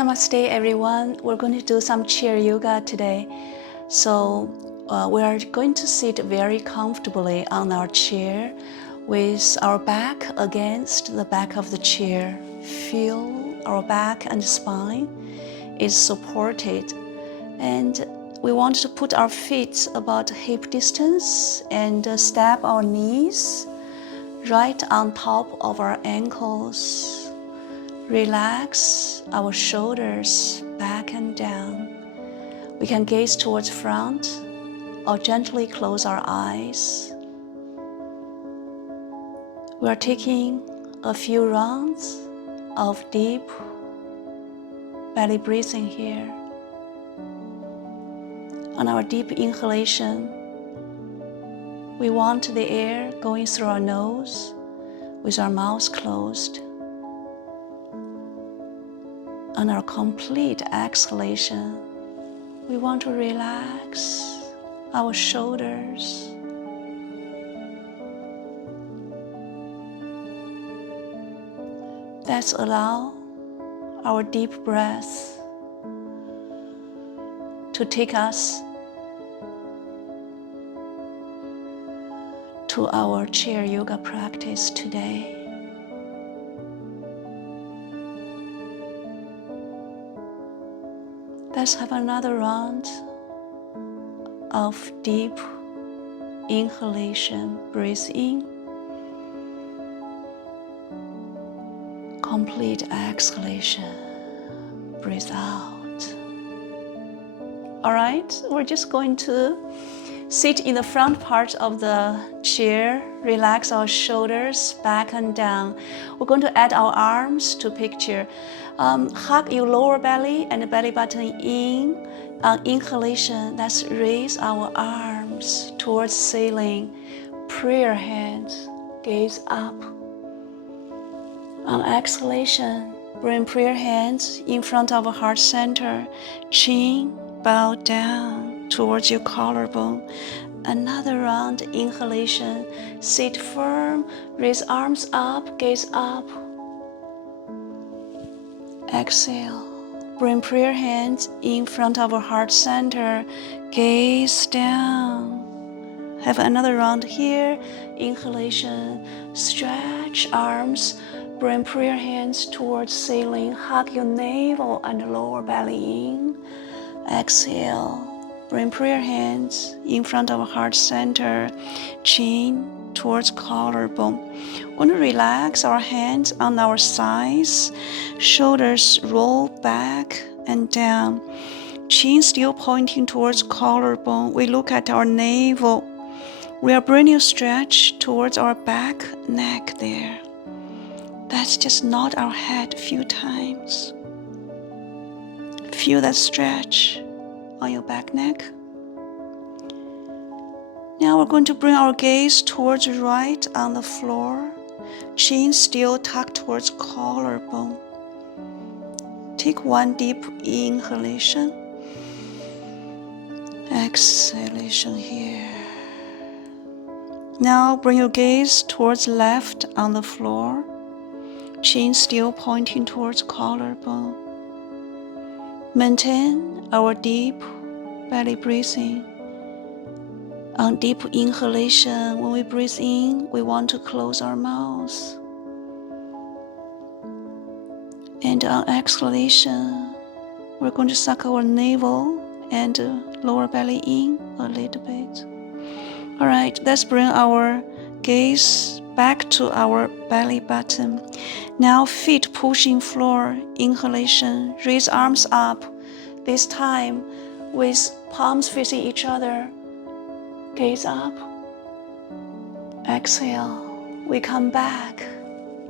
Namaste everyone. We're going to do some chair yoga today. So we are going to sit very comfortably on our chair with our back against the back of the chair. Feel our back and spine is supported, and we want to put our feet about hip distance and step our knees right on top of our ankles. Relax our shoulders back and down. We can gaze towards front or gently close our eyes. We are taking a few rounds of deep belly breathing here. On our deep inhalation, we want the air going through our nose with our mouth closed. On our complete exhalation, we want to relax our shoulders. Let's allow our deep breath to take us to our chair yoga practice today. Let's have another round of deep inhalation. Breathe in. Complete exhalation. Breathe out. All right, we're just going to sit in the front part of the chair. Relax our shoulders back and down. We're going to add our arms to picture. Hug your lower belly and the belly button in. On inhalation, let's raise our arms towards ceiling. Prayer hands, gaze up. On exhalation, bring prayer hands in front of our heart center. Chin bow down towards your collarbone. Another round inhalation. Sit firm, raise arms up, gaze up. Exhale. Bring prayer hands in front of our heart center. Gaze down. Have another round here. Inhalation. Stretch arms. Bring prayer hands towards ceiling. Hug your navel and lower belly in. Exhale. Bring prayer hands in front of our heart center. Chin towards collarbone. We're going to relax our hands on our sides. Shoulders roll back and down. Chin still pointing towards collarbone. We look at our navel. We are bringing a stretch towards our back, neck there. Let's just nod our head a few times. Feel that stretch on your back, neck. Now we're going to bring our gaze towards right on the floor. Chin still tucked towards collarbone. Take one deep inhalation. Exhalation here. Now bring your gaze towards left on the floor. Chin still pointing towards collarbone. Maintain our deep belly breathing. On deep inhalation, when we breathe in, we want to close our mouth. And on exhalation, we're going to suck our navel and lower belly in a little bit. All right, let's bring our gaze back to our belly button. Now feet pushing floor, inhalation, raise arms up. This time with palms facing each other. Gaze up. Exhale. We come back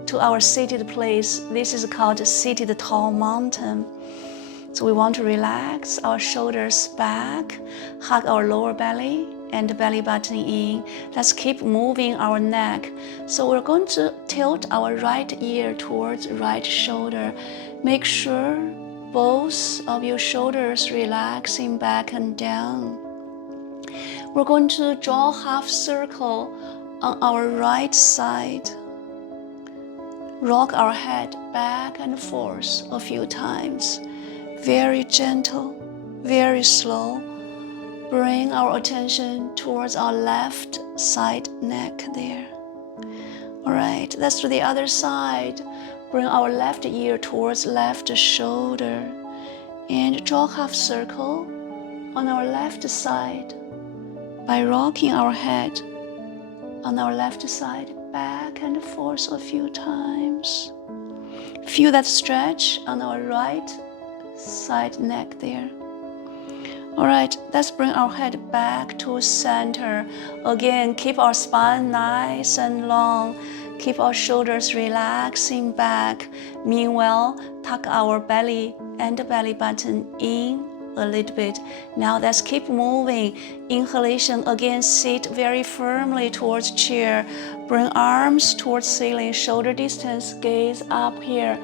to our seated place. This is called seated tall mountain. So we want to relax our shoulders back, hug our lower belly and the belly button in. Let's keep moving our neck. So we're going to tilt our right ear towards right shoulder. Make sure both of your shoulders relaxing back and down. We're going to draw half circle on our right side. Rock our head back and forth a few times. Very gentle, very slow. Bring our attention towards our left side neck there. All right, let's do the other side. Bring our left ear towards left shoulder and draw half circle on our left side by rocking our head on our left side back and forth a few times. Feel that stretch on our right side neck there. All right, let's bring our head back to center. Again, keep our spine nice and long. Keep our shoulders relaxing back. Meanwhile, tuck our belly and the belly button in a little bit. Now let's keep moving. Inhalation, again, sit very firmly towards chair. Bring arms towards ceiling, shoulder distance, gaze up here.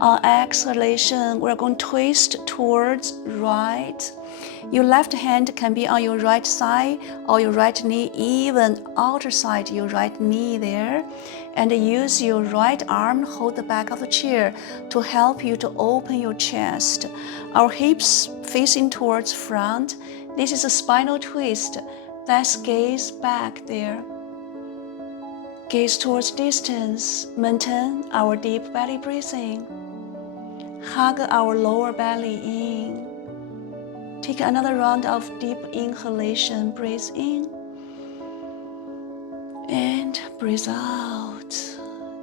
On exhalation, we're going to twist towards right. Your left hand can be on your right side or your right knee, even outer side your right knee there. And use your right arm, hold the back of the chair to help you to open your chest. Our hips facing towards front. This is a spinal twist. Let's gaze back there. Gaze towards distance. Maintain our deep belly breathing. Hug our lower belly in. Take another round of deep inhalation. Breathe in and breathe out.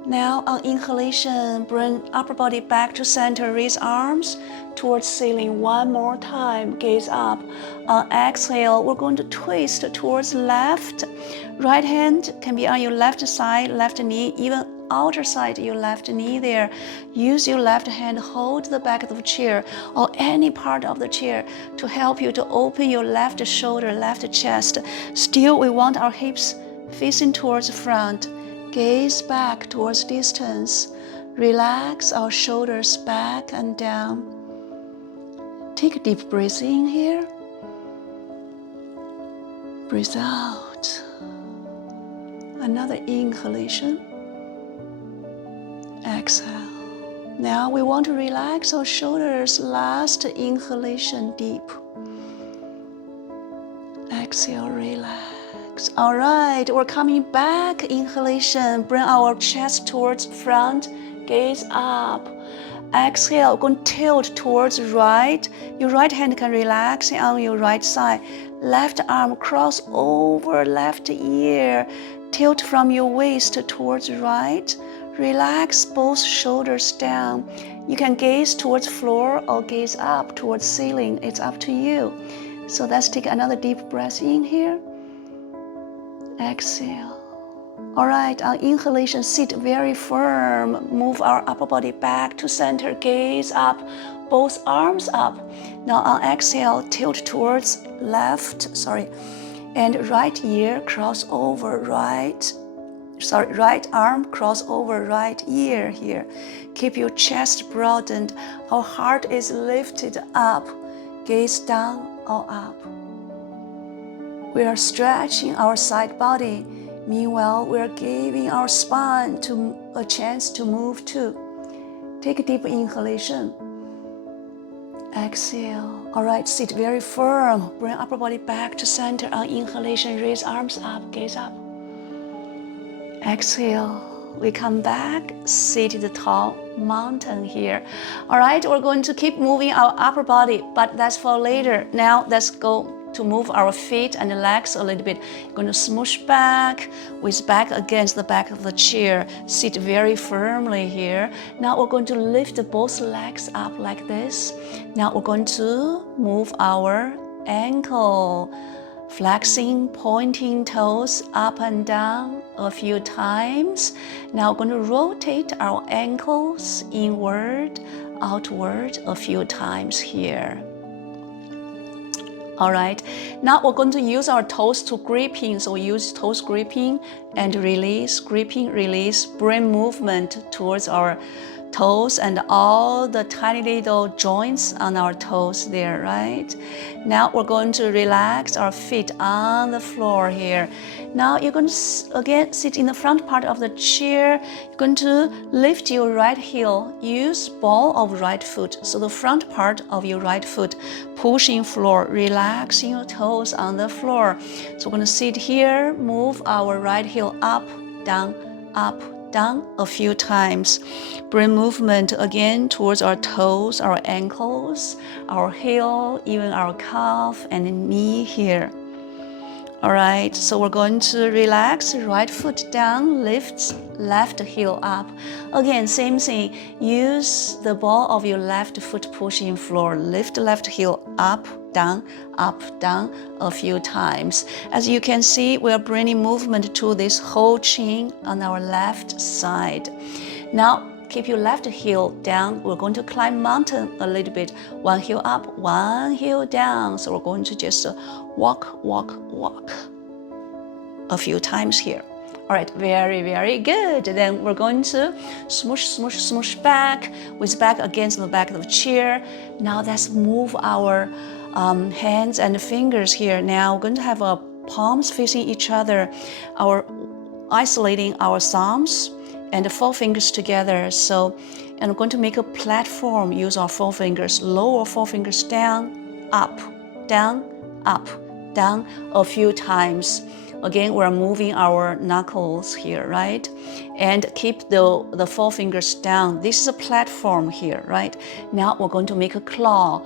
Now on inhalation, bring upper body back to center. Raise arms towards ceiling one more time. Gaze up. On exhale, we're going to twist towards left. Right hand can be on your left side, left knee, even outer side your left knee there. Use your left hand, hold the back of the chair or any part of the chair to help you to open your left shoulder, left chest. Still, we want our hips facing towards front. Gaze back towards distance. Relax our shoulders back and down. Take a deep breath in here. Breathe out. Another inhalation. Exhale. Now we want to relax our shoulders. Last inhalation, deep. Exhale, relax. All right, we're coming back. Inhalation, bring our chest towards front. Gaze up. Exhale, we're going to tilt towards right. Your right hand can relax on your right side. Left arm cross over left ear. Tilt from your waist towards right. Relax both shoulders down. You can gaze towards floor or gaze up towards ceiling. It's up to you. So let's take another deep breath in here. Exhale. All right, on inhalation, sit very firm. Move our upper body back to center. Gaze up, both arms up. Now on exhale, tilt towards left, and right ear cross over right arm cross over right ear here. Keep your chest broadened. Our heart is lifted up. Gaze down or up. We are stretching our side body. Meanwhile, we are giving our spine a chance to move too. Take a deep inhalation. Exhale. All right, sit very firm. Bring upper body back to center on inhalation. Raise arms up, gaze up. Exhale, we come back, seated tall mountain here. All right, we're going to keep moving our upper body, but that's for later. Now let's go to move our feet and legs a little bit. You're going to smoosh back with back against the back of the chair. Sit very firmly here. Now we're going to lift both legs up like this. Now we're going to move our ankle. Flexing, pointing toes up and down a few times. Now we're going to rotate our ankles inward, outward a few times here. All right, now we're going to use our toes to gripping. So use toes gripping and release, gripping, release, bring movement towards our toes and all the tiny little joints on our toes there, right? Now we're going to relax our feet on the floor here. Now you're going to again sit in the front part of the chair. You're going to lift your right heel. Use ball of right foot. So the front part of your right foot pushing floor, relaxing your toes on the floor. So we're going to sit here, move our right heel up, down, a few times. Bring movement again towards our toes, our ankles, our heel, even our calf and knee here. All right, so we're going to relax, right foot down, lift left heel up. Again, same thing, use the ball of your left foot pushing floor, lift left heel up, down, a few times. As you can see, we are bringing movement to this whole chin on our left side. Now, keep your left heel down. We're going to climb mountain a little bit. One heel up, one heel down. So we're going to just walk a few times here. All right, very, very good. Then we're going to smoosh back with back against the back of the chair. Now let's move our hands and fingers here. Now we're going to have our palms facing each other, isolating our thumbs and the forefingers together. So, and we're going to make a platform. Use our forefingers, lower forefingers down, up, down, a few times. Again, we're moving our knuckles here, right? And keep the forefingers down. This is a platform here, right? Now we're going to make a claw,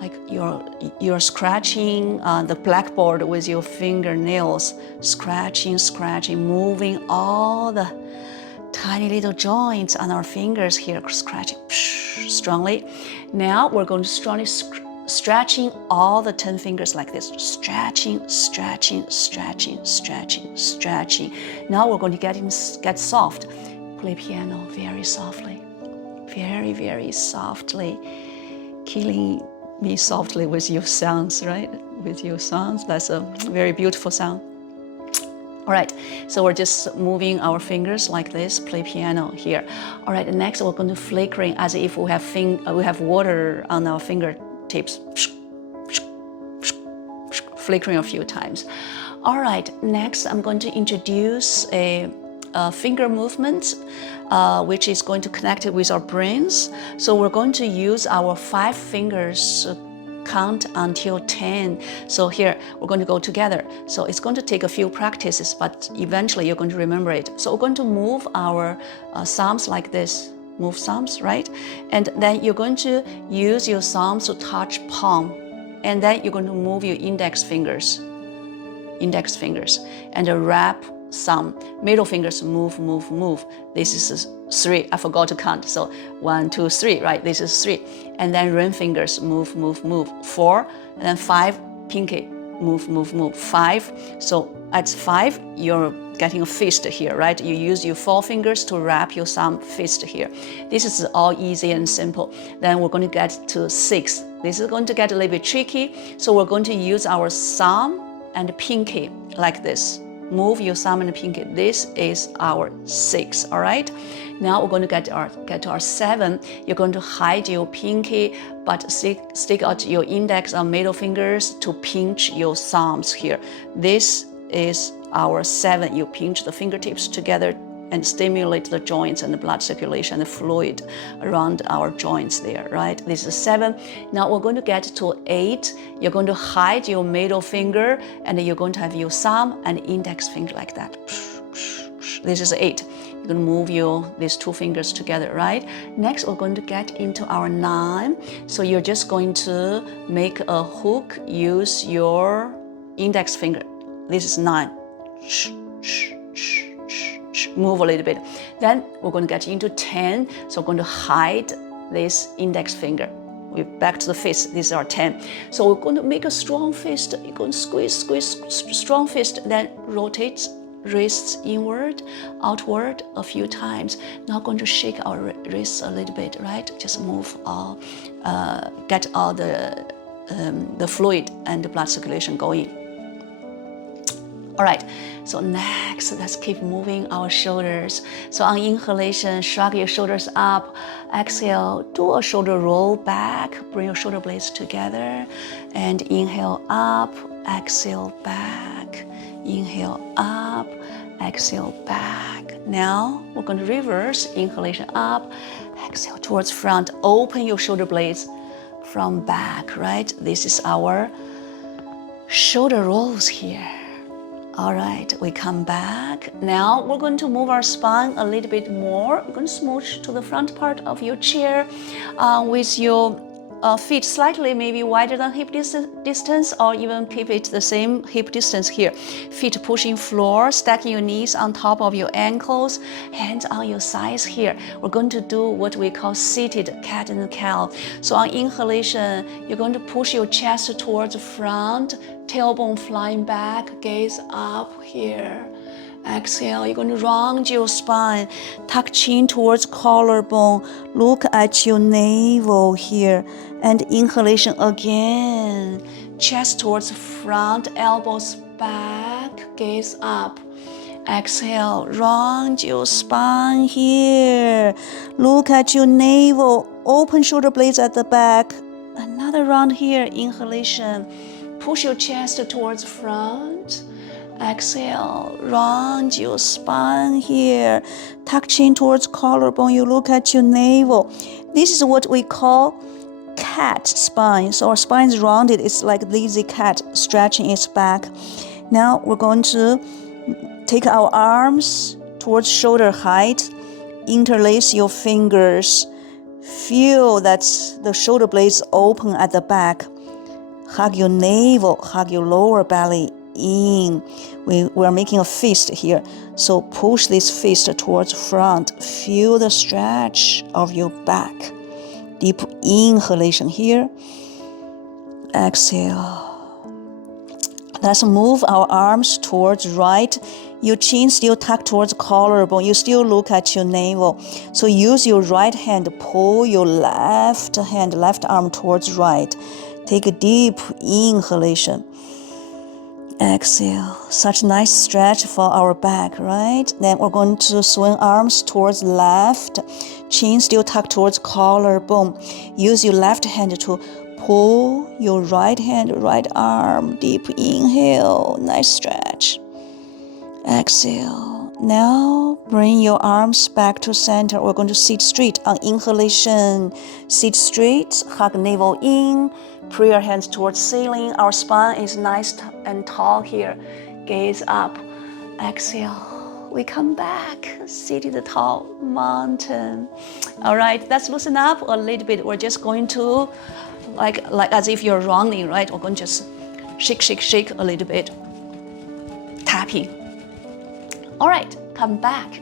like you're scratching the blackboard with your fingernails, scratching, moving all the tiny little joints on our fingers here, scratching strongly. Now we're going to strongly stretching all the 10 fingers like this, stretching. Now we're going to get soft. Play piano very softly, very, very softly, killing me softly with your sounds, right? With your sounds, that's a very beautiful sound. All right, so we're just moving our fingers like this, play piano here. All right, next we're going to flickering as if we have water on our fingertips, flickering a few times. All right, next I'm going to introduce a finger movement, which is going to connect it with our brains. So we're going to use our 5 fingers, count until 10. So here we're going to go together. So it's going to take a few practices, but eventually you're going to remember it. So we're going to move our thumbs like this. Move thumbs, right? And then you're going to use your thumbs to touch palm. And then you're going to move your index fingers, and wrap thumb, middle fingers move. This is 3. I forgot to count. So 1, 2, 3, right? This is 3. And then ring fingers move. 4, and then 5, pinky move. 5. So at 5, you're getting a fist here, right? You use your 4 fingers to wrap your thumb fist here. This is all easy and simple. Then we're going to get to 6. This is going to get a little bit tricky. So we're going to use our thumb and pinky like this. Move your thumb and pinky. This is our 6, all right? Now we're going to get to our 7. You're going to hide your pinky, but stick out your index and middle fingers to pinch your thumbs here. This is our 7. You pinch the fingertips together and stimulate the joints and the blood circulation, the fluid around our joints there, right? This is 7. Now we're going to get to 8. You're going to hide your middle finger, and you're going to have your thumb and index finger like that. This is 8. You're going to move these 2 fingers together, right? Next, we're going to get into our 9. So you're just going to make a hook, use your index finger. This is 9. Move a little bit. Then we're going to get into 10. So we're going to hide this index finger. We're back to the fist. These are 10. So we're going to make a strong fist. You're going to squeeze, strong fist. Then rotate wrists inward, outward a few times. Now going to shake our wrists a little bit, right? Just move all, get all the fluid and the blood circulation going. All right, so next, let's keep moving our shoulders. So on inhalation, shrug your shoulders up. Exhale, do a shoulder roll back. Bring your shoulder blades together. And inhale up, exhale back. Inhale up, exhale back. Now, we're going to reverse. Inhalation up, exhale towards front. Open your shoulder blades from back, right? This is our shoulder rolls here. All right, we come back. Now we're going to move our spine a little bit more. You're going to smooch to the front part of your chair with your feet slightly maybe wider than hip distance, or even keep it the same hip distance here. Feet pushing floor, stacking your knees on top of your ankles, hands on your sides here. We're going to do what we call seated cat and cow. So on inhalation, you're going to push your chest towards the front, tailbone flying back, gaze up here. Exhale, you're going to round your spine, tuck chin towards collarbone, look at your navel here, and inhalation again. Chest towards front, elbows back, gaze up. Exhale, round your spine here. Look at your navel, open shoulder blades at the back. Another round here, inhalation. Push your chest towards front. Exhale, round your spine here. Tuck chin towards collarbone. You look at your navel. This is what we call cat spine. So our spine is rounded. It's like lazy cat stretching its back. Now we're going to take our arms towards shoulder height. Interlace your fingers. Feel that the shoulder blades open at the back. Hug your navel, hug your lower belly in. We're making a fist here. So push this fist towards front. Feel the stretch of your back. Deep inhalation here. Exhale. Let's move our arms towards right. Your chin still tucked towards collarbone. You still look at your navel. So use your right hand, pull your left arm towards right. Take a deep inhalation. Exhale. Such nice stretch for our back, right? Then we're going to swing arms towards left. Chin still tucked towards collarbone. Use your left hand to pull your right arm. Deep inhale. Nice stretch. Exhale. Now bring your arms back to center. We're going to sit straight on inhalation. Sit straight. Hug navel in. Pray your hands towards ceiling. Our spine is nice and tall here. Gaze up. Exhale. We come back. Seated tall mountain. All right, let's loosen up a little bit. We're just going to, like as if you're running, right? We're going to just shake a little bit. Tapping. All right, come back.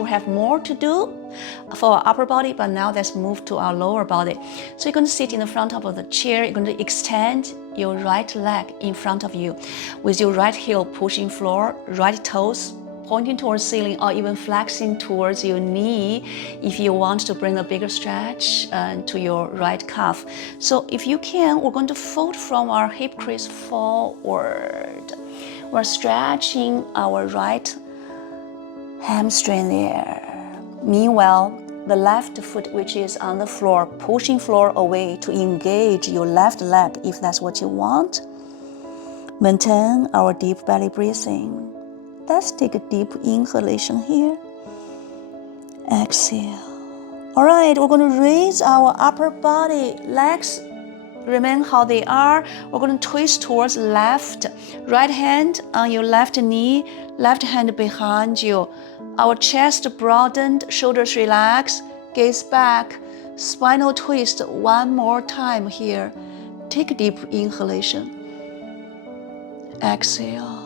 We have more to do for our upper body, but now let's move to our lower body. So you're going to sit in the front of the chair. You're going to extend your right leg in front of you with your right heel pushing floor, right toes pointing towards ceiling, or even flexing towards your knee if you want to bring a bigger stretch to your right calf. So if you can, we're going to fold from our hip crease forward. We're stretching our right hamstring there. Meanwhile, the left foot, which is on the floor, pushing floor away to engage your left leg if that's what you want. Maintain our deep belly breathing. Let's take a deep inhalation here. Exhale. All right, we're going to raise our upper body. Legs remain how they are. We're going to twist towards left. Right hand on your left knee, left hand behind you. Our chest broadened, shoulders relaxed, gaze back. Spinal twist one more time here. Take a deep inhalation. Exhale.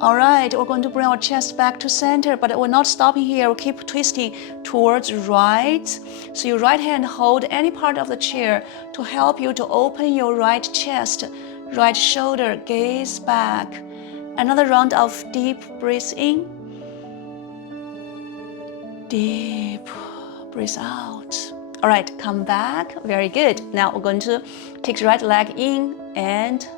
All right, we're going to bring our chest back to center, but we're not stopping here. We'll keep twisting towards right. So your right hand hold any part of the chair to help you to open your right chest, right shoulder, gaze back. Another round of deep breath in. Deep breath out. All right, come back. Very good. Now we're going to take the right leg in and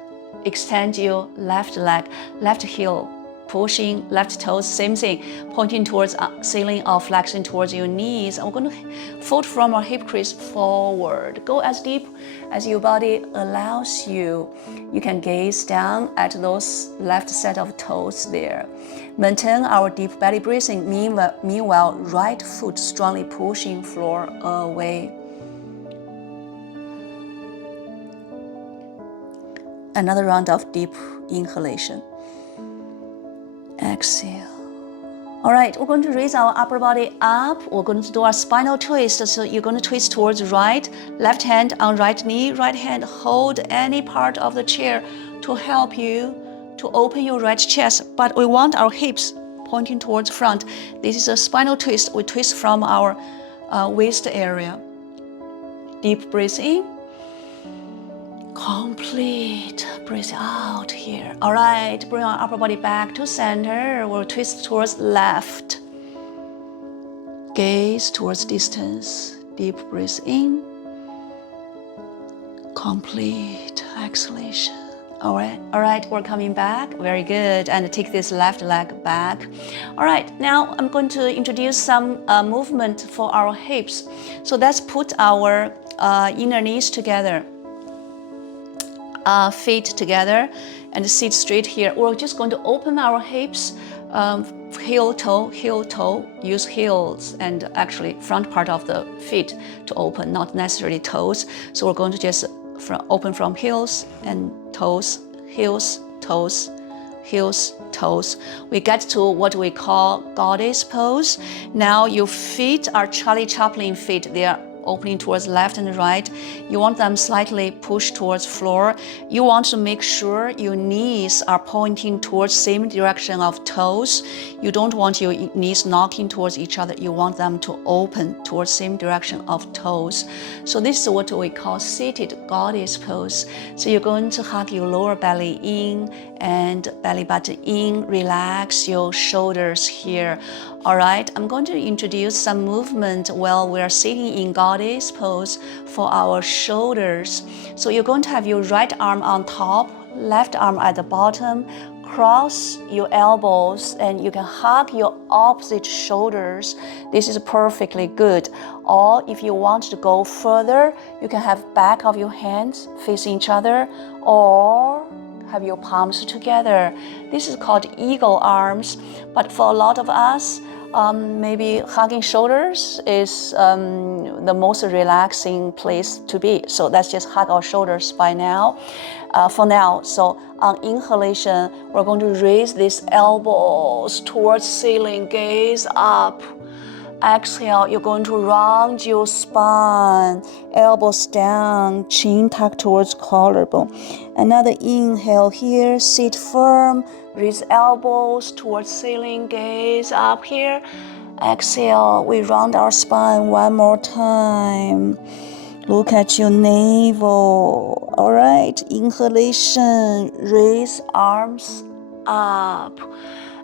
extend your left leg, left heel pushing left toes, same thing, pointing towards ceiling or flexing towards your knees. And we're going to fold from our hip crease forward. Go as deep as your body allows you. You can gaze down at those left set of toes there. Maintain our deep belly breathing. Meanwhile, right foot strongly pushing floor away. Another round of deep inhalation. Exhale. All right, we're going to raise our upper body up. We're going to do our spinal twist. So you're going to twist towards right, left hand on right knee, right hand hold any part of the chair to help you to open your right chest. But we want our hips pointing towards front. This is a spinal twist. We twist from our waist area. Deep breath in. Complete breath out here. All right, bring our upper body back to center. We'll twist towards left. Gaze towards distance. Deep breath in. Complete exhalation. All right, we're coming back. Very good. And take this left leg back. All right, now I'm going to introduce some movement for our hips. So let's put our inner knees together. Feet together and sit straight here. We're just going to open our hips, heel toe, use heels and actually front part of the feet to open, not necessarily toes. So we're going to just open from heels and toes, heels, toes, heels, toes. We get to what we call goddess pose. Now your feet are Charlie Chaplin feet. They are opening towards left and right. You want them slightly pushed towards floor. You want to make sure your knees are pointing towards same direction of toes. You don't want your knees knocking towards each other. You want them to open towards same direction of toes. So this is what we call seated goddess pose. So you're going to hug your lower belly in and belly button in. Relax your shoulders here. All right, I'm going to introduce some movement while we're sitting in goddess pose for our shoulders. So you're going to have your right arm on top, left arm at the bottom, cross your elbows, and you can hug your opposite shoulders. This is perfectly good. Or if you want to go further, you can have back of your hands facing each other, or have your palms together. This is called eagle arms. But for a lot of us, maybe hugging shoulders is the most relaxing place to be. So let's just hug our shoulders for now. So on inhalation, we're going to raise these elbows towards ceiling, gaze up. Exhale, you're going to round your spine, elbows down, chin tucked towards collarbone. Another inhale here, sit firm, raise elbows towards ceiling, gaze up here. Exhale, we round our spine one more time. Look at your navel. All right, inhalation, raise arms up.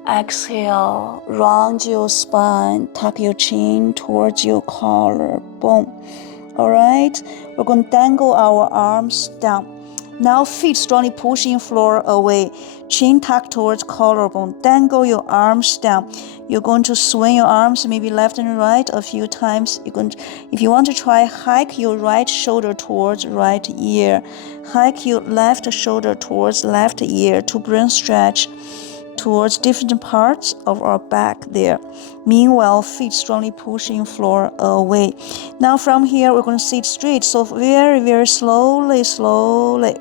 Exhale, round your spine, tuck your chin towards your collarbone. All right, we're going to dangle our arms down. Now feet strongly pushing floor away, chin tucked towards collarbone. Dangle your arms down. You're going to swing your arms maybe left and right a few times. If you want to try, hike your right shoulder towards right ear. Hike your left shoulder towards left ear to bring stretch towards different parts of our back there. Meanwhile, feet strongly pushing floor away. Now from here, we're going to sit straight. So very, very slowly,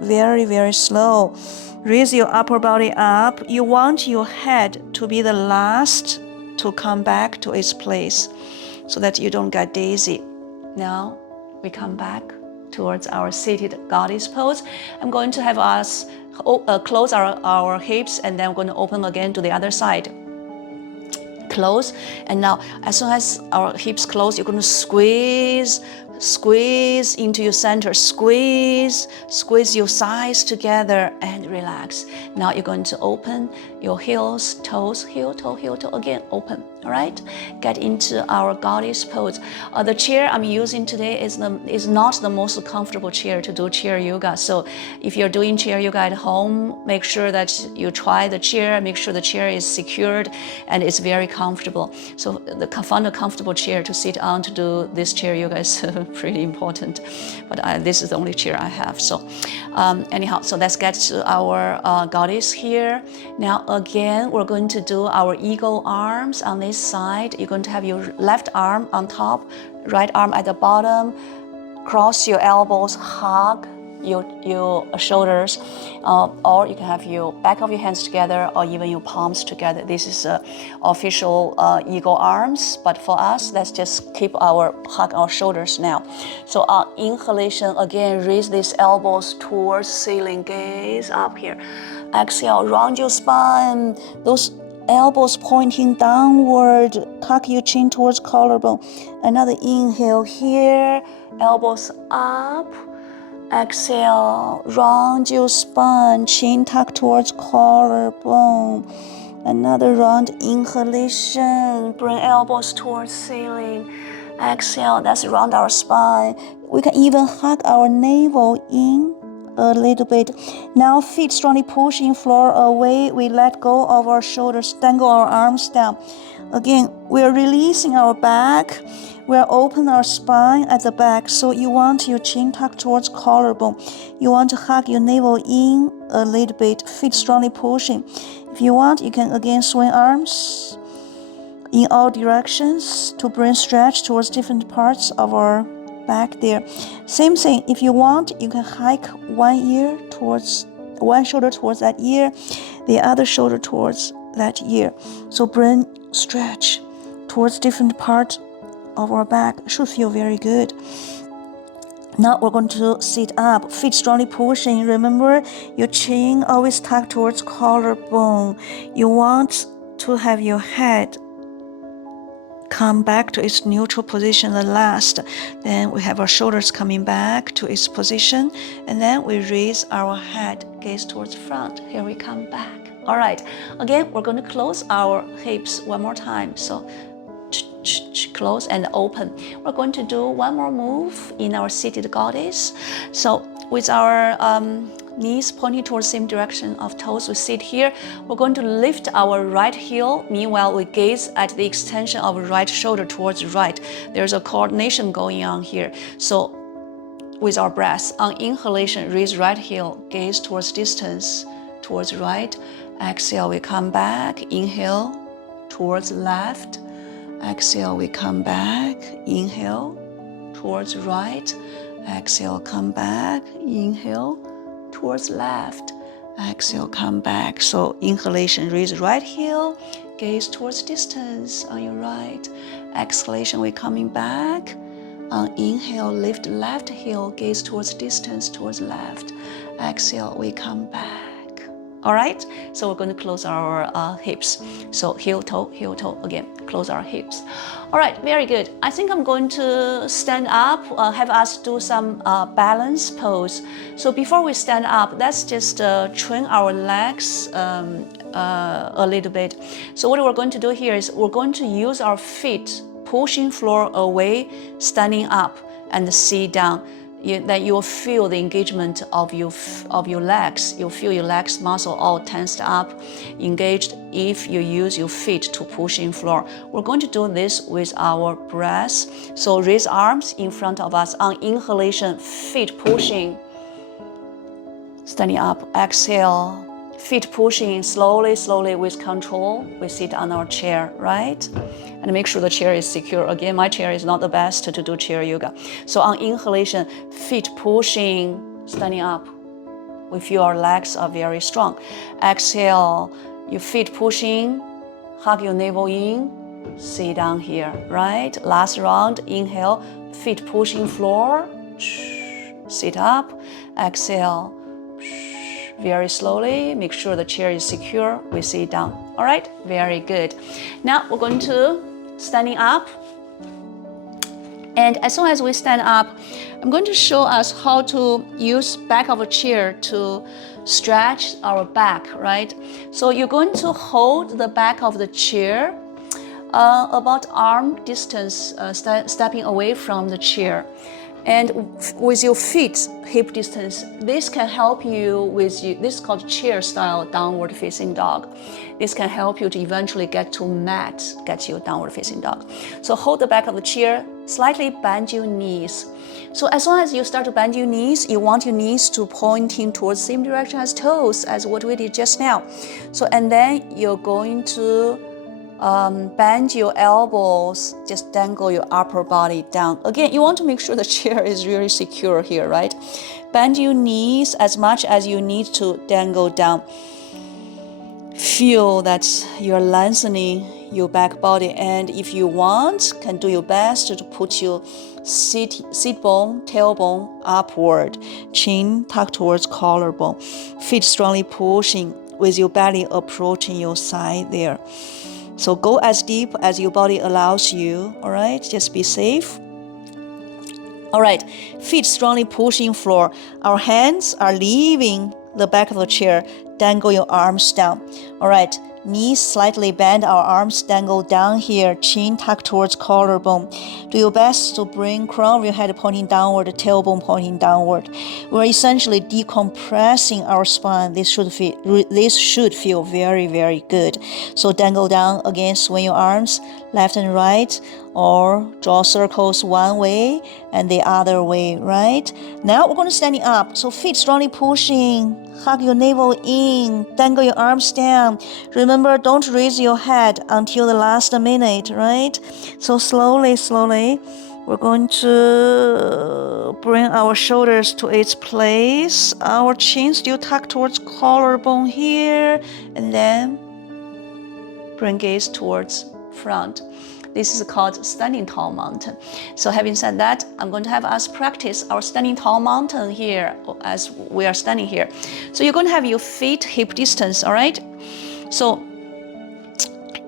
very, very slow. Raise your upper body up. You want your head to be the last to come back to its place so that you don't get dizzy. Now we come back towards our seated goddess pose. I'm going to have us close our hips, and then we're going to open again to the other side. Close, and now as soon as our hips close, you're going to squeeze into your center, squeeze your thighs together and relax. Now you're going to open your heels, toes, heel toe, again, open, All right, get into our goddess pose. The chair I'm using today is not the most comfortable chair to do chair yoga. So if you're doing chair yoga at home, make sure that you try the chair, make sure the chair is secured and it's very comfortable. So find a comfortable chair to sit on to do this chair yoga is pretty important. But this is the only chair I have. So anyhow, so let's get to our goddess here. Now again, we're going to do our eagle arms on this side. You're going to have your left arm on top, right arm at the bottom. Cross your elbows, hug your shoulders, or you can have your back of your hands together or even your palms together. This is official eagle arms, but for us, let's just keep hug our shoulders now. So inhalation, again, raise these elbows towards ceiling, gaze up here. Exhale, round your spine, those elbows pointing downward, tuck your chin towards collarbone. Another inhale here, elbows up. Exhale, round your spine, chin tuck towards collarbone. Another round inhalation, bring elbows towards ceiling. Exhale, that's round our spine. We can even hug our navel in a little bit. Now feet strongly pushing floor away. We let go of our shoulders, dangle our arms down. Again, we are releasing our back. We are open our spine at the back. So you want your chin tucked towards collarbone. You want to hug your navel in a little bit. Feet strongly pushing. If you want, you can again swing arms in all directions to bring stretch towards different parts of our back there. Same thing, if you want, you can hike one shoulder towards that ear, the other shoulder towards that ear. So bring stretch towards different parts of our back. Should feel very good. Now we're going to sit up, feet strongly pushing. Remember, your chin always tucked towards collarbone. You want to have your head come back to its neutral position the last. Then we have our shoulders coming back to its position, and then we raise our head, gaze towards front. Here we come back. All right, again, we're going to close our hips one more time. So close and open. We're going to do one more move in our seated goddess. So with our knees pointing towards the same direction of toes, we sit here. We're going to lift our right heel. Meanwhile, we gaze at the extension of right shoulder towards right. There's a coordination going on here. So with our breath, on inhalation, raise right heel, gaze towards distance, towards right. Exhale, we come back. Inhale, towards left. Exhale, we come back. Inhale, towards right. Exhale, come back. Inhale, towards left. Exhale, come back. So inhalation, raise right heel, gaze towards distance on your right. Exhalation, we're coming back. On inhale, lift left heel, gaze towards distance, towards left. Exhale, we come back. All right, so we're going to close our hips. So heel, toe, again, close our hips. All right, very good. I think I'm going to stand up, have us do some balance pose. So before we stand up, let's just train our legs a little bit. So what we're going to do here is we're going to use our feet pushing floor away, standing up, and sit down. That you will feel the engagement of your legs. You'll feel your legs muscle all tensed up, engaged if you use your feet to push in floor. We're going to do this with our breath. So raise arms in front of us. On inhalation, feet pushing, standing up. Exhale, feet pushing slowly with control. We sit on our chair, right? And make sure the chair is secure. Again, my chair is not the best to do chair yoga. So on inhalation, feet pushing, standing up. We feel our legs are very strong. Exhale, your feet pushing, hug your navel in, sit down here, right? Last round, inhale, feet pushing floor, sit up, exhale, very slowly, make sure the chair is secure, we sit down. All right, very good. Now we're going to standing up. And as soon as we stand up, I'm going to show us how to use back of a chair to stretch our back, right? So you're going to hold the back of the chair about arm distance, stepping away from the chair. And with your feet hip distance, this can help you this is called chair style downward facing dog. This can help you to eventually get to mat, get you downward facing dog. So hold the back of the chair, slightly bend your knees. So as long as you start to bend your knees, you want your knees to pointing towards the same direction as toes, as what we did just now. So, and then you're going to bend your elbows, just dangle your upper body down. Again, you want to make sure the chair is really secure here, right? Bend your knees as much as you need to dangle down. Feel that you're lengthening your back body, and if you want, can do your best to put your sit bone, tailbone upward, chin tucked towards collarbone, feet strongly pushing with your belly approaching your side there. So go as deep as your body allows you, all right? Just be safe. All right, feet strongly pushing floor. Our hands are leaving the back of the chair. Dangle your arms down. All right, knees slightly bend, our arms dangle down here, chin tucked towards collarbone. Do your best to bring crown of your head pointing downward, tailbone pointing downward. We're essentially decompressing our spine. This should feel very, very good. So dangle down again, swing your arms left and right, or draw circles one way and the other way, right? Now we're going to standing up. So feet strongly pushing, hug your navel in, dangle your arms down. Remember, don't raise your head until the last minute, right? So slowly, we're going to bring our shoulders to its place. Our chin still tucked towards collarbone here, and then bring gaze towards front. This is called standing tall mountain. So having said that, I'm going to have us practice our standing tall mountain here as we are standing here. So you're going to have your feet hip distance, all right? So,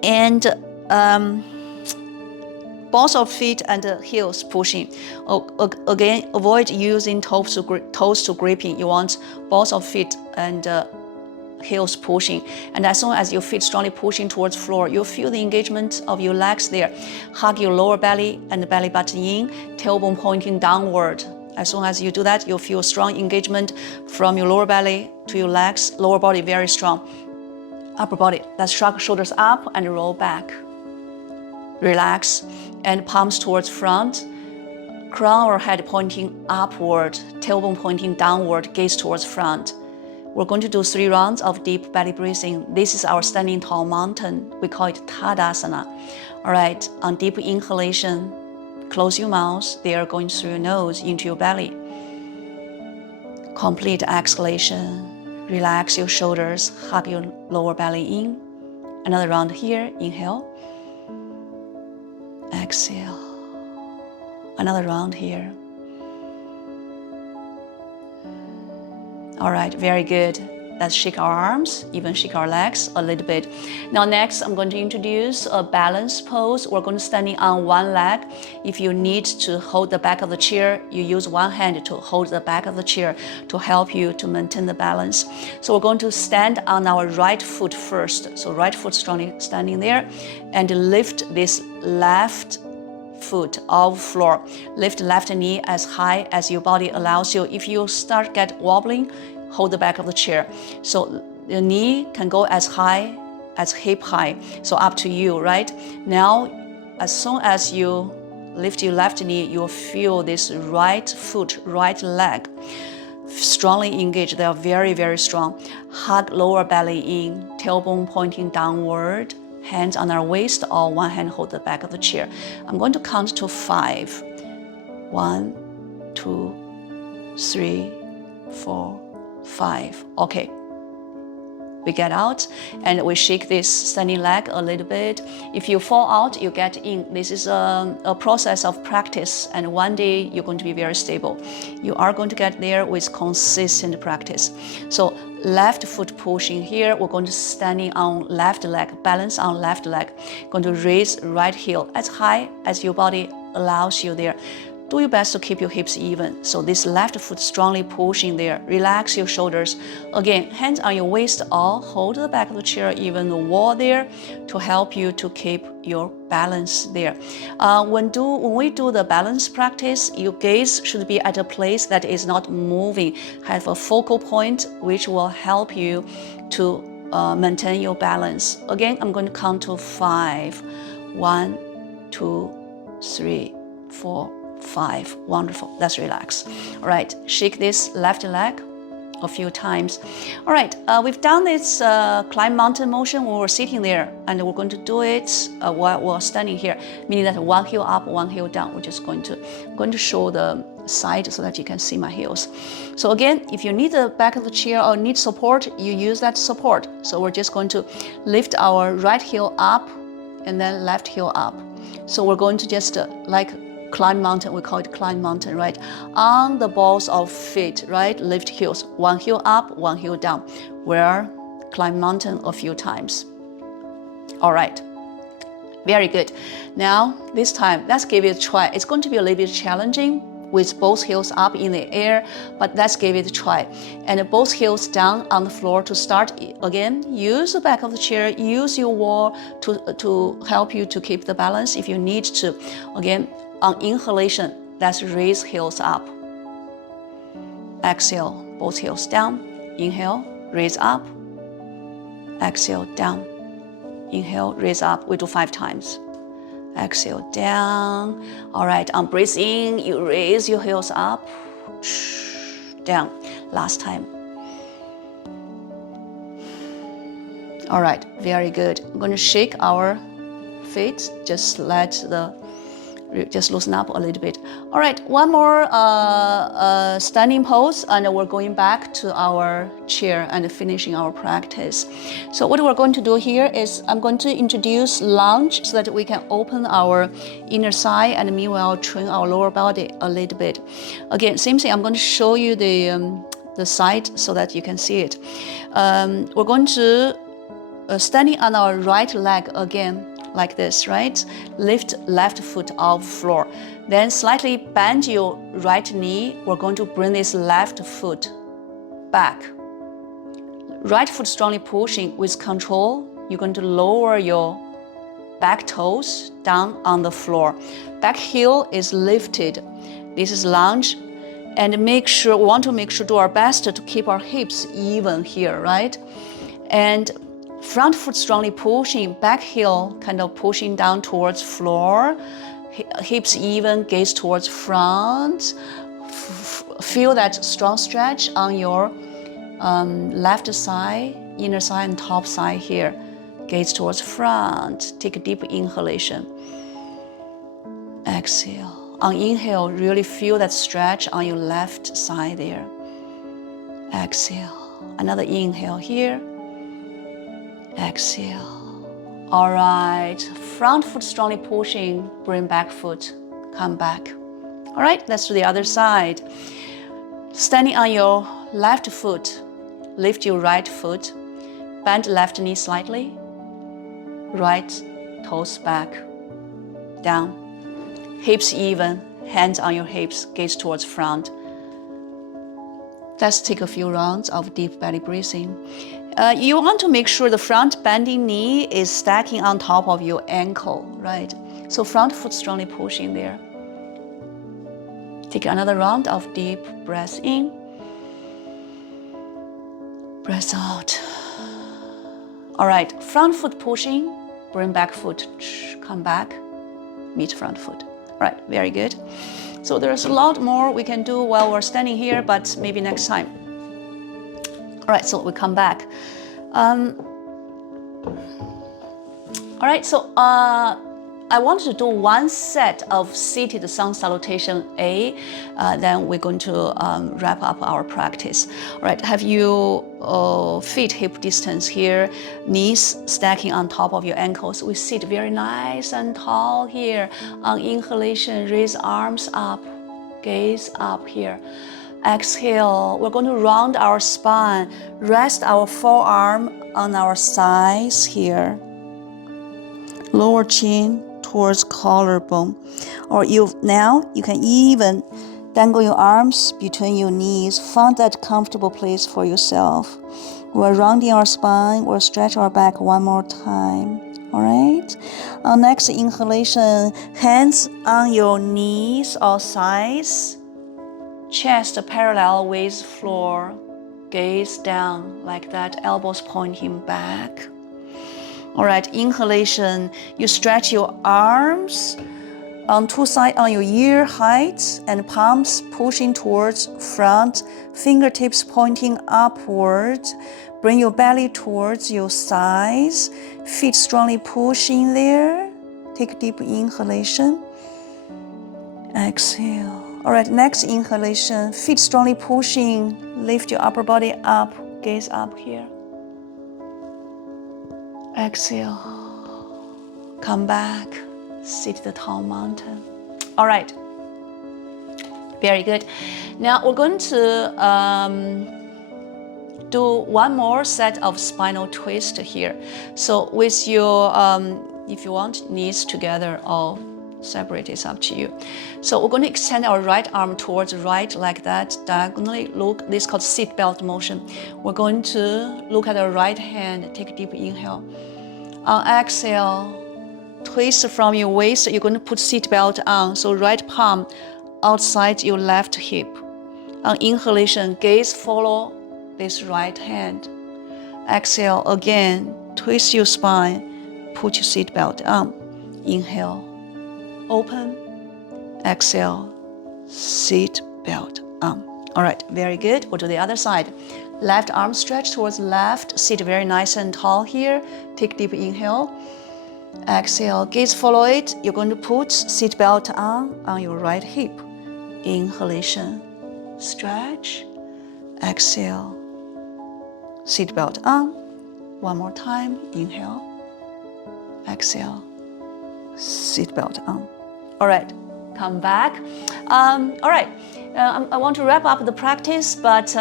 and balls of feet and heels pushing. Again, avoid using toes to gripping. You want balls of feet and heels pushing, and as long as your feet strongly pushing towards floor, you'll feel the engagement of your legs there. Hug your lower belly and the belly button in, tailbone pointing downward. As long as you do that, you'll feel strong engagement from your lower belly to your legs, lower body very strong. Upper body, let's shrug shoulders up and roll back. Relax, and palms towards front, crown or head pointing upward, tailbone pointing downward, gaze towards front. We're going to do 3 rounds of deep belly breathing. This is our standing tall mountain. We call it Tadasana. All right, on deep inhalation, close your mouth. They are going through your nose into your belly. Complete exhalation. Relax your shoulders, hug your lower belly in. Another round here, inhale. Exhale. Another round here. All right, very good. Let's shake our arms, even shake our legs a little bit. Now next, I'm going to introduce a balance pose. We're going to standing on one leg. If you need to hold the back of the chair, you use one hand to hold the back of the chair to help you to maintain the balance. So we're going to stand on our right foot first. So right foot strongly standing there, and lift this left foot off floor. Lift left knee as high as your body allows you. If you start get wobbling, hold the back of the chair. So the knee can go as high as hip high. So up to you, right? Now, as soon as you lift your left knee, you'll feel this right foot, right leg strongly engaged. They are very, very strong. Hug lower belly in, tailbone pointing downward. Hands on our waist, or one hand hold the back of the chair. I'm going to count to 5. 1, 2, 3, 4, 5. Okay. We get out and we shake this standing leg a little bit. If you fall out, you get in. This is a process of practice, and one day you're going to be very stable. You are going to get there with consistent practice. So left foot pushing here, we're going to standing on left leg, balance on left leg. Going to raise right heel as high as your body allows you there. do your best to keep your hips even. So this left foot strongly pushing there. Relax your shoulders. Again, hands on your waist or hold the back of the chair, even the wall there, to help you to keep your balance there. When we do the balance practice, your gaze should be at a place that is not moving. Have a focal point which will help you to maintain your balance. Again, I'm going to count to 5. 1, 2, 3, 4, 5. Wonderful. Let's relax. All right, shake this left leg a few times. All right, we've done this climb mountain motion when we're sitting there, and we're going to do it while we're standing here, meaning that one heel up, one heel down. We're just going to show the side so that you can see my heels. So again, if you need the back of the chair or need support, you use that support. So we're just going to lift our right heel up and then left heel up. So we're going to just like climb mountain, we call it climb mountain, right? On the balls of feet, right? Lift heels, one heel up, one heel down. We're climb mountain a few times. All right, very good. Now, this time, let's give it a try. It's going to be a little bit challenging with both heels up in the air, but let's give it a try. And both heels down on the floor to start. Again, use the back of the chair, use your wall to help you to keep the balance if you need to. Again, on inhalation, let's raise heels up. Exhale, both heels down. Inhale, raise up. Exhale, down. Inhale, raise up. We do 5 times. Exhale, down. All right, on breathe in, you raise your heels up. Down. Last time. All right, very good. I'm going to shake our feet. Just loosen up a little bit. All right, one more standing pose, and we're going back to our chair and finishing our practice. So what we're going to do here is I'm going to introduce lunge so that we can open our inner thigh and meanwhile train our lower body a little bit. Again, same thing, I'm going to show you the side so that you can see it. We're going to standing on our right leg again, like this, right? Lift left foot off floor. Then slightly bend your right knee. We're going to bring this left foot back. Right foot strongly pushing with control. You're going to lower your back toes down on the floor. Back heel is lifted. This is lunge. And we want to make sure, do our best to keep our hips even here, right? And front foot strongly pushing, back heel kind of pushing down towards floor, hips even, gaze towards front. Feel that strong stretch on your left side, inner side and top side here. Gaze towards front, take a deep inhalation. Exhale. On inhale, really feel that stretch on your left side there. Exhale. Another inhale here. Exhale. All right, front foot strongly pushing, bring back foot, come back. All right, let's do the other side. Standing on your left foot, lift your right foot, bend left knee slightly, right toes back, down. Hips even, hands on your hips, gaze towards front. Let's take a few rounds of deep belly breathing. You want to make sure the front bending knee is stacking on top of your ankle, right? So front foot strongly pushing there. Take another round of deep breath in. Breath out. All right, front foot pushing, bring back foot, come back, meet front foot. All right, very good. So there's a lot more we can do while we're standing here, but maybe next time. All right, so we come back. All right, so I want to do one set of seated sun salutation A, then we're going to wrap up our practice. All right, have your feet hip distance here, knees stacking on top of your ankles. We sit very nice and tall here. On inhalation, raise arms up, gaze up here. Exhale, we're going to round our spine, rest our forearm on our thighs here. Lower chin towards collarbone. Or now you can even dangle your arms between your knees. Find that comfortable place for yourself. We're rounding our spine. We'll stretch our back one more time. All right. On next inhalation, hands on your knees or sides. Chest parallel with floor. Gaze down like that. Elbows pointing back. All right. Inhalation. You stretch your arms on two sides on your ear height and palms pushing towards front, fingertips pointing upward. Bring your belly towards your thighs, feet strongly pushing there. Take a deep inhalation. Exhale. All right, next inhalation, feet strongly pushing. Lift your upper body up, gaze up here. Exhale. Come back. Sit the tall mountain. All right. Very good. Now we're going to do one more set of spinal twist here. So with your, if you want, knees together or separate, it's up to you. So we're going to extend our right arm towards the right like that, diagonally look. This is called seat belt motion. We're going to look at our right hand, take a deep inhale. On exhale, twist from your waist, you're going to put seat belt on. So right palm outside your left hip. On inhalation, gaze follow this right hand. Exhale again, twist your spine, put your seat belt on. Inhale, open. Exhale, seat belt on. All right, very good. We'll do the other side. Left arm stretch towards left, sit very nice and tall here. Take deep inhale. Exhale, gaze follow it. You're going to put seat belt on your right hip. Inhalation, stretch. Exhale, seat belt on. One more time. Inhale. Exhale, seat belt on. All right, come back. All right, I want to wrap up the practice, but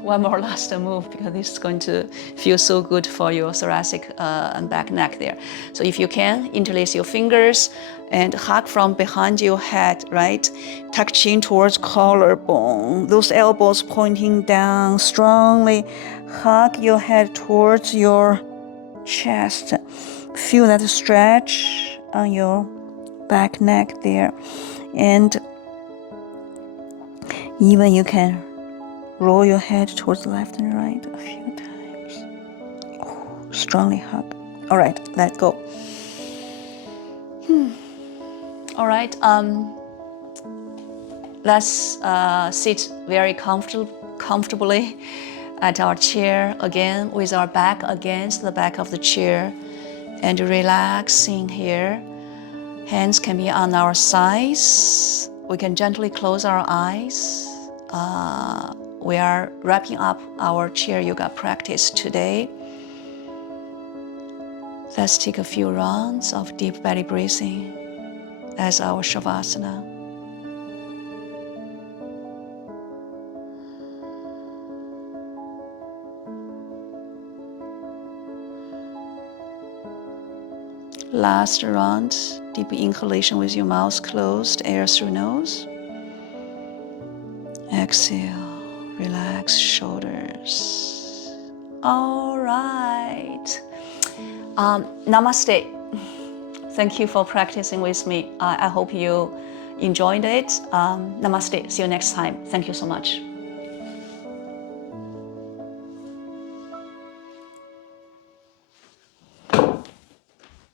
one more last move because this is going to feel so good for your thoracic and back neck there. So if you can, interlace your fingers and hug from behind your head, right? Tuck chin towards collarbone. Those elbows pointing down. Strongly hug your head towards your chest. Feel that stretch on your back neck there. And even you can roll your head towards the left and right a few times. Oh, strongly hug. All right, let go. All right, let's sit very comfortably at our chair again with our back against the back of the chair and relaxing here. Hands can be on our sides. We can gently close our eyes. We are wrapping up our chair yoga practice today. Let's take a few rounds of deep belly breathing as our Shavasana. Last round, deep inhalation with your mouth closed, air through nose. Exhale, relax shoulders. All right. Namaste. Thank you for practicing with me. I hope you enjoyed it. Namaste. See you next time. Thank you so much.